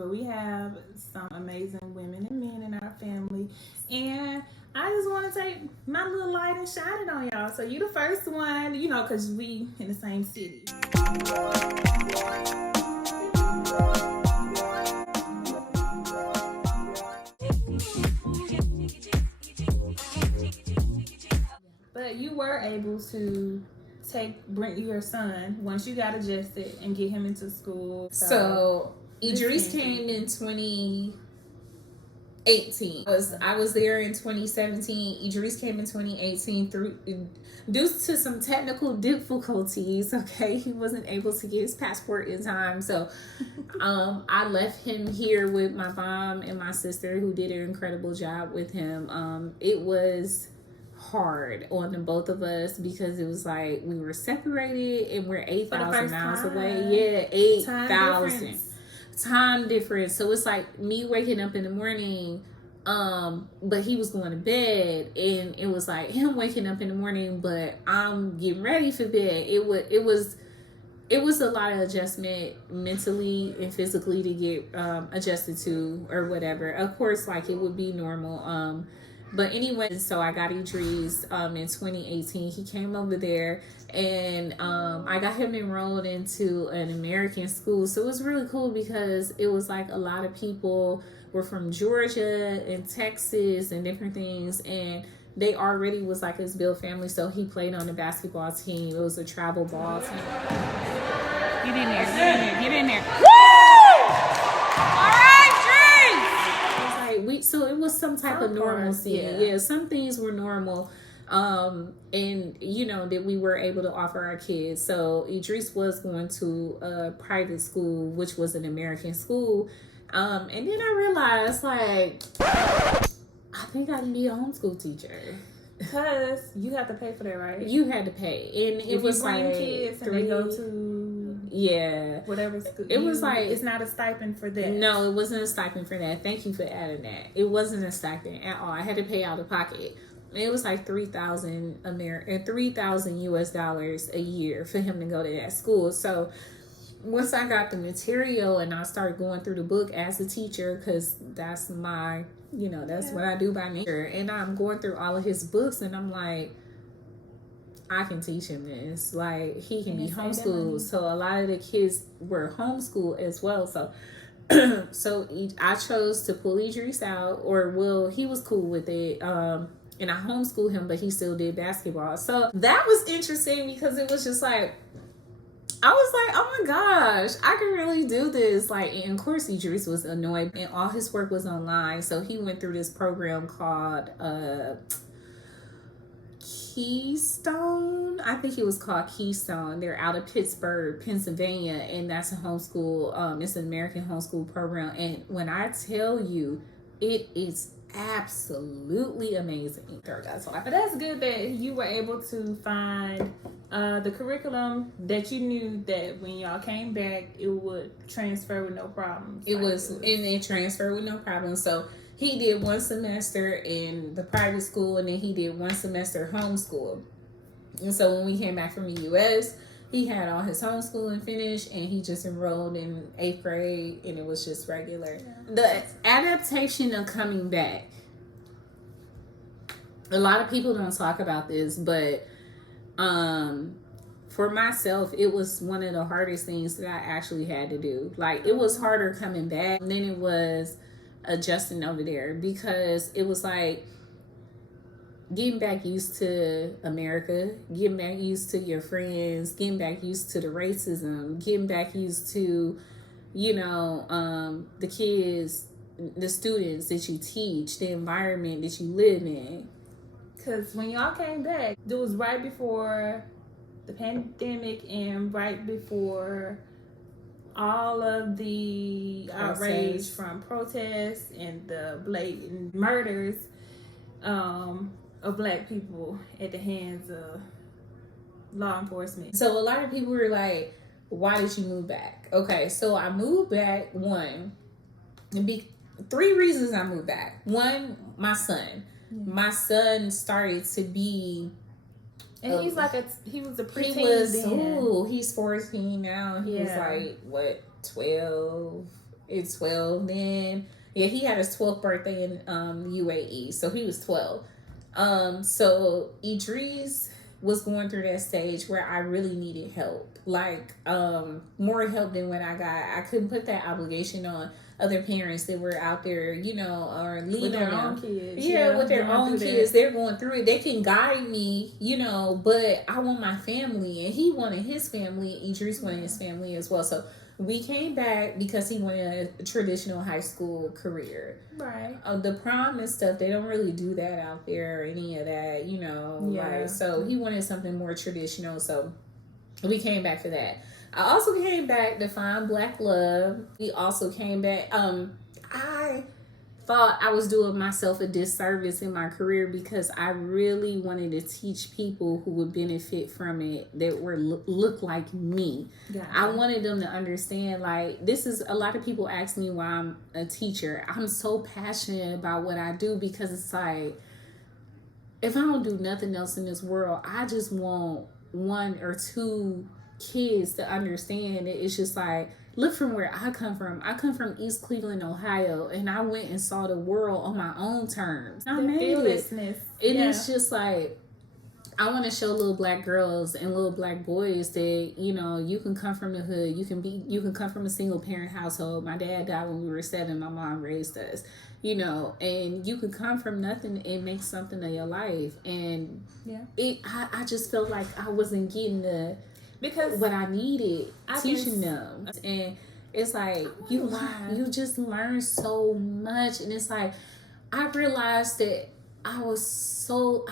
but we have some amazing women and men in our family. And I just want to take my little light and shine it on y'all. So you the first one, you know, because we in the same city. But you were able to bring your son once you got adjusted and get him into school. So Idris came in 2018. I was there in 2017. Idris came in 2018 due to some technical difficulties. Okay, he wasn't able to get his passport in time, so I left him here with my mom and my sister, who did an incredible job with him. It was hard on the both of us because it was like we were separated and we're 8,000 miles away. Yeah, 8,000 time difference. So it's like me waking up in the morning, but he was going to bed, and it was like him waking up in the morning, but I'm getting ready for bed. It was a lot of adjustment mentally and physically to get adjusted to or whatever. Of course, like it would be normal. But anyway, so I got Idris in 2018. He came over there, and I got him enrolled into an American school. So it was really cool because it was like a lot of people were from Georgia and Texas and different things, and they already was like his build family. So he played on the basketball team. It was a travel ball team. Get in there, get in there. So it was some type of normalcy. Yeah, some things were normal. And you know, that we were able to offer our kids. So Idris was going to a private school, which was an American school. And then I realized, like, I think I can be a homeschool teacher. Because you have to pay for that, right? You had to pay. And it was like kids and they go to whatever school. It was like, it's not a stipend for that. No, it wasn't a stipend for that. Thank you for adding that. It wasn't a stipend at all. I had to pay out of pocket. It was like $3,000 US dollars a year for him to go to that school. So once I got the material and I started going through the book as a teacher, because that's my, that's what I do by nature. And I'm going through all of his books, and I'm like, I can teach him this. Like, he can be homeschooled. So a lot of the kids were homeschooled as well. So so I chose to pull Idris out, he was cool with it. And I homeschooled him, but he still did basketball. So that was interesting because it was just like, I was like, oh my gosh, I can really do this. Like, and of course, Idris was annoyed, and all his work was online. So he went through this program called Keystone. I think it was called Keystone. They're out of Pittsburgh, Pennsylvania, and that's a homeschool. It's an American homeschool program. And when I tell you, it is absolutely amazing. But that's good that you were able to find the curriculum that you knew that when y'all came back, it would transfer with no problems. It transferred with no problems. So he did one semester in the private school, and then he did one semester homeschool. And so when we came back from the U.S., he had all his homeschooling finished, and he just enrolled in 8th grade, and it was just regular. Yeah. The adaptation of coming back. A lot of people don't talk about this, but for myself, it was one of the hardest things that I actually had to do. Like, it was harder coming back than it was adjusting over there, because it was like getting back used to America, getting back used to your friends, getting back used to the racism, getting back used to, the kids, the students that you teach, the environment that you live in. Because when y'all came back, it was right before the pandemic and right before all of the outrage from protests and the blatant murders of Black people at the hands of law enforcement. So a lot of people were like, why did you move back? Okay, so I moved back, three reasons I moved back. One, my son. My son started to be... And he was a preteen then. He's 14 now. He was like, 12? at 12. Then yeah, he had his 12th birthday in UAE, so he was 12. So Idris was going through that stage where I really needed help, like more help than what I got. I couldn't put that obligation on other parents that were out there, you know, or lean with their on own them. kids. Yeah, with their own kids, they're going through it. They can guide me, you know, but I want my family, and he wanted his family. Idris wanted his family as well. So we came back because he wanted a traditional high school career. Right. The prom and stuff, they don't really do that out there, or any of that, you know. Yeah. Like, so he wanted something more traditional. So we came back for that. I also came back to find black love. We also came back. I thought I was doing myself a disservice in my career because I really wanted to teach people who would benefit from it that were look like me. Gotcha. I wanted them to understand, like, this is, a lot of people ask me why I'm a teacher. I'm so passionate about what I do because it's like, if I don't do nothing else in this world, I just want one or two kids to understand it. It's just like, look from where I come from. I come from East Cleveland, Ohio, and I went and saw the world on my own terms. I made it. And it's just like, I want to show little black girls and little black boys that, you know, you can come from the hood. You can come from a single parent household. My dad died when we were 7. My mom raised us, you know, and you can come from nothing and make something of your life. And I just felt like I wasn't getting what I needed teaching them. And it's like, you just learn so much. And it's like, I realized that I was so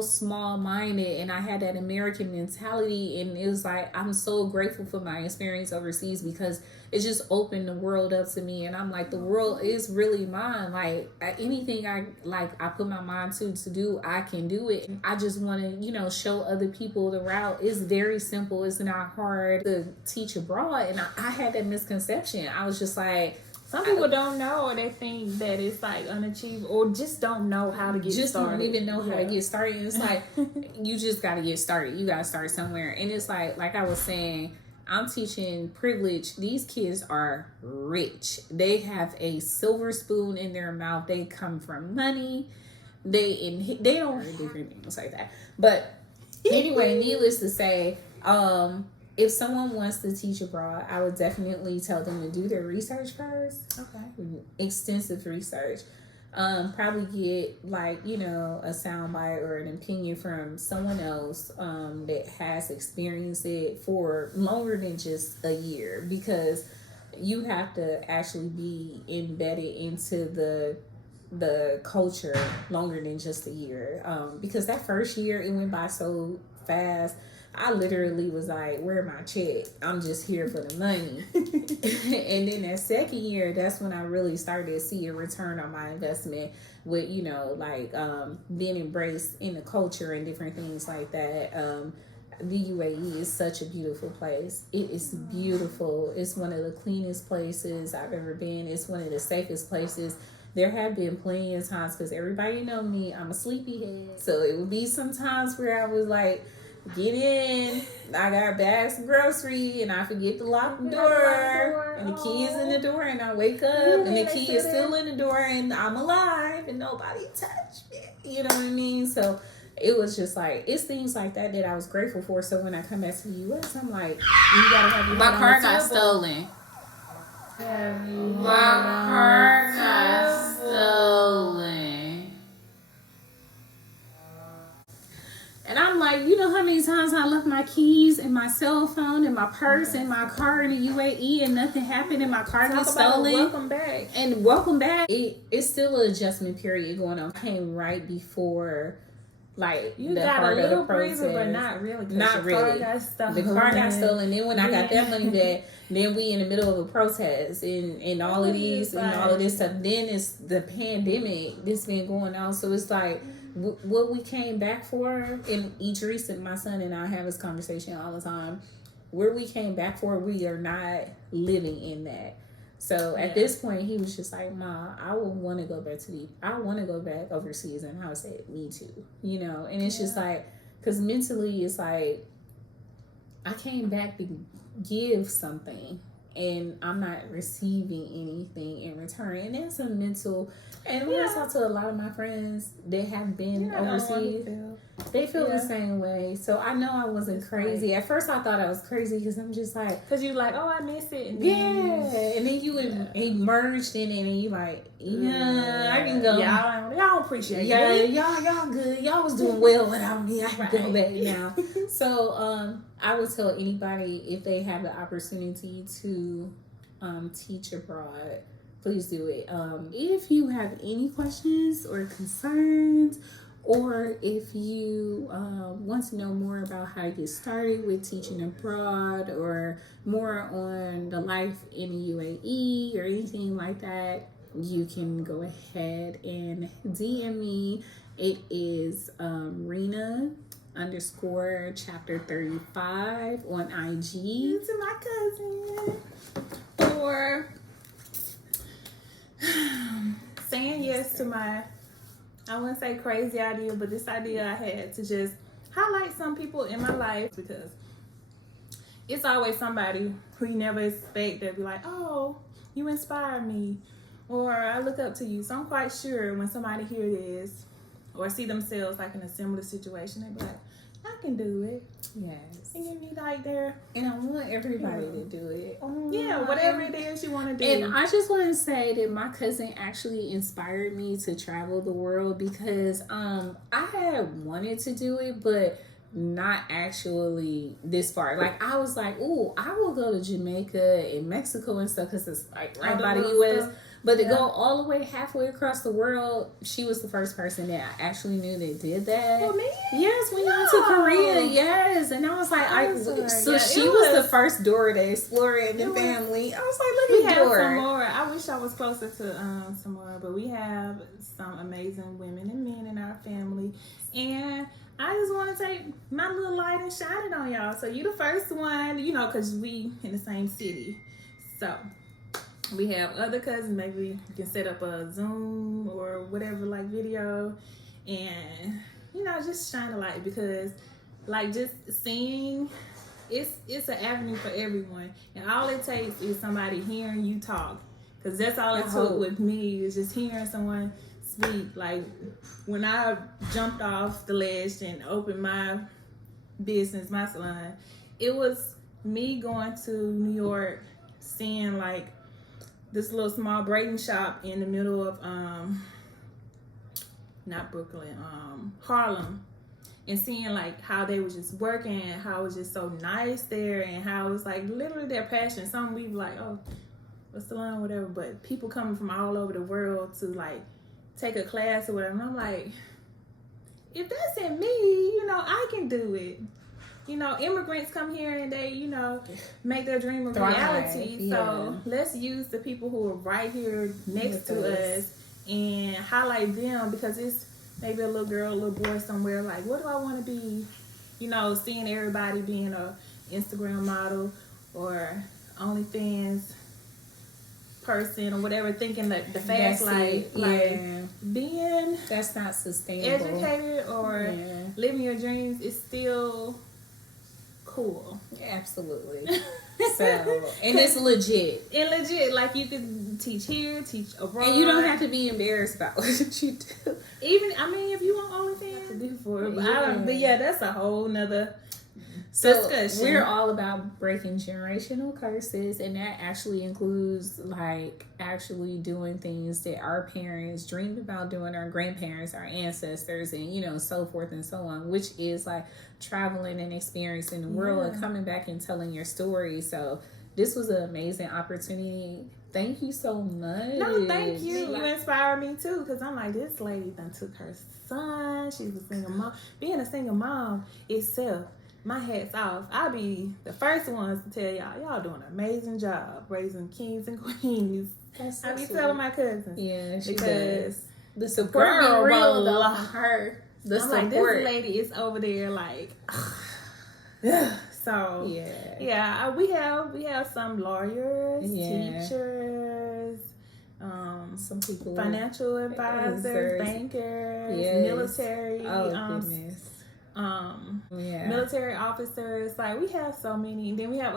small-minded, and I had that American mentality, and it was like, I'm so grateful for my experience overseas because it just opened the world up to me. And I'm like, the world is really mine. Like, anything I put my mind to do, I can do it. I just want to, you know, show other people the route. It's very simple. It's not hard to teach abroad. And I had that misconception. I was just like, some people don't know, or they think that it's like unachievable, or just don't know how to get started. Just don't even know how to get started. And it's like, you just got to get started. You got to start somewhere. And it's like I was saying, I'm teaching privilege. These kids are rich. They have a silver spoon in their mouth. They come from money. They don't have different things like that. But anyway, needless to say, if someone wants to teach abroad, I would definitely tell them to do their research first. Okay. Extensive research. Probably get, like, you know, a soundbite or an opinion from someone else that has experienced it for longer than just a year, because you have to actually be embedded into the culture longer than just a year. Because that first year, it went by so fast. I literally was like, where my check? I'm just here for the money. And then that second year, that's when I really started to see a return on my investment with, you know, like being embraced in the culture and different things like that. The UAE is such a beautiful place. It is beautiful. It's one of the cleanest places I've ever been. It's one of the safest places. There have been plenty of times, because everybody know me, I'm a sleepyhead. So it would be some times where I was like, get in, I got bags of grocery, and I forget to lock the door, and the key is in the door, and I wake up, and the key is still in the door, and I'm alive, and nobody touched me. You know what I mean? So it was just like, it's things like that I was grateful for. So when I come back to the U.S., I'm like, you gotta have your my car got stolen. My car got stolen. And I'm like, you know how many times I left my keys and my cell phone and my purse and my car in the UAE, and nothing happened, and my car got stolen. Welcome back. And welcome back. It's still an adjustment period going on. I came right before, like, you the got heart a little of the protest. breather, but not really. Not really. The car got stolen. Then when I got that money back, then we in the middle of a protest and all of these and all of this stuff. Then it's the pandemic that's been going on. So it's like, what we came back for, and Idris and my son and I have this conversation all the time, where we came back for, we are not living in that. So at this point, he was just like, Ma, I would want to go back I want to go back overseas. And I said, me too, you know. And it's just like, because mentally it's like, I came back to give something, and I'm not receiving anything in return. And that's a mental. And when I talk to a lot of my friends that have been overseas, they feel the same way. So I know I wasn't crazy. At first I thought I was crazy because I'm just like... Because you like, oh, I miss it. And and then you emerged in it and you like, I can go. Y'all don't appreciate it. Y'all good. Y'all was doing well without me. I can go back now. So I would tell anybody if they have the opportunity to teach abroad, please do it. If you have any questions or concerns, or if you want to know more about how to get started with teaching abroad, or more on the life in the UAE or anything like that, you can go ahead and DM me. It is Rena _chapter 35 on IG. To my cousin. For saying yes to my, I wouldn't say crazy idea, but this idea I had to just highlight some people in my life, because it's always somebody who you never expect that be like, oh, you inspire me, or I look up to you. So I'm quite sure when somebody hear this or see themselves like in a similar situation, they be like, I can do it. Yes. And you be like there. And I want everybody to do it. Yeah, whatever it is you want to do. And I just want to say that my cousin actually inspired me to travel the world, because I had wanted to do it, but not actually this far. Like I was like, ooh, I will go to Jamaica and Mexico and stuff, because it's like right by the U.S. Stuff. But to go all the way halfway across the world, she was the first person that I actually knew that did that. Oh, man? Yes, we went to Korea. Yes, and I was like, she was the first door to explore in the family. I was like, look at Dora. Some more. I wish I was closer to some more, but we have some amazing women and men in our family, and I just want to take my little light and shine it on y'all. So you the first one, because we in the same city. So we have other cousins. Maybe you can set up a Zoom or whatever, like video, and just shine a light, because like just seeing, it's an avenue for everyone, and all it takes is somebody hearing you talk, because that's all it took with me, is just hearing someone speak. Like when I jumped off the ledge and opened my business, my salon, it was me going to New York, seeing like this little small braiding shop in the middle of not Brooklyn, Harlem, and seeing like how they were just working, and how it was just so nice there, and how it was like literally their passion. Some we were like, oh, a salon, whatever, but people coming from all over the world to like take a class or whatever. And I'm like, if that's in me, I can do it. Immigrants come here and they, make their dream a reality. Yeah. So let's use the people who are right here next to us and highlight them, because it's maybe a little girl, a little boy somewhere like, what do I want to be? Seeing everybody being a Instagram model or OnlyFans person or whatever, thinking that the fast life, being that's not sustainable, educated or living your dreams is still cool. Absolutely. So, and it's legit. Like you could teach here, teach abroad, and you don't have to be embarrassed about what you do. Even, if you want OnlyFans to do for it, but that's a whole nother discussion. We're all about breaking generational curses, and that actually includes like actually doing things that our parents dreamed about doing, our grandparents, our ancestors, and so forth and so on, which is like traveling and experiencing the world and coming back and telling your story. So this was an amazing opportunity. Thank you so much. No, thank you. You inspired me too, because I'm like, this lady done took her son. She's a single mom. Being a single mom itself, my hat's off. I'll be the first ones to tell y'all doing an amazing job raising kings and queens. I be telling my cousins. Yeah, she because does. The support be real though from her. I'm like, this lady is over there like, so we have some lawyers, teachers, some people, financial advisors, bankers, military, goodness. military officers. Like, we have so many. And then we have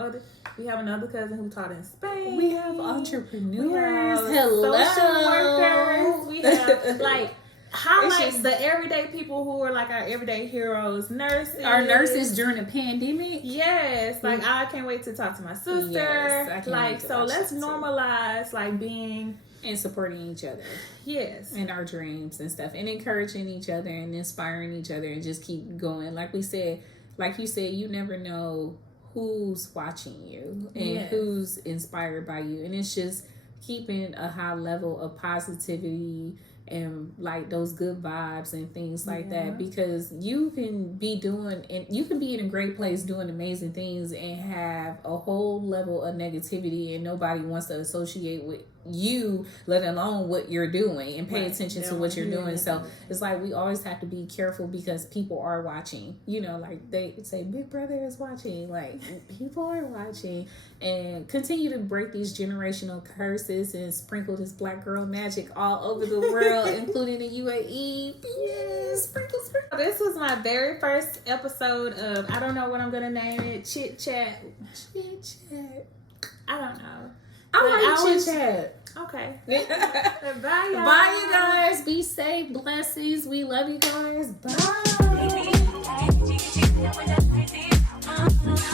another cousin who taught in Spain. We have entrepreneurs. We have Hello. social workers. We have like highlight the everyday people who are like our everyday heroes. Nurses. Our nurses during the pandemic. Yes. Like, I can't wait to talk to my sister. Yes, I can't wait like, to so watch let's that too. normalize like being And supporting each other. Yes. And our dreams and stuff. And encouraging each other and inspiring each other and just keep going. Like we said, like you said, you never know who's watching you and who's inspired by you. And it's just keeping a high level of positivity and like those good vibes and things like that, because you can be doing, and you can be in a great place doing amazing things and have a whole level of negativity and nobody wants to associate with you, let alone what you're doing, and pay attention to what you're doing. So it's like we always have to be careful because people are watching, you know, like they say Big Brother is watching, like people are watching, and continue to break these generational curses and sprinkle this black girl magic all over the world, including the UAE. Yes, sprinkle. This was my very first episode of, I don't know what I'm gonna name it, Chit Chat. I don't know. I like Chit Chat. Okay. Bye, y'all. Bye, you guys. Be safe. Blessings. We love you guys. Bye.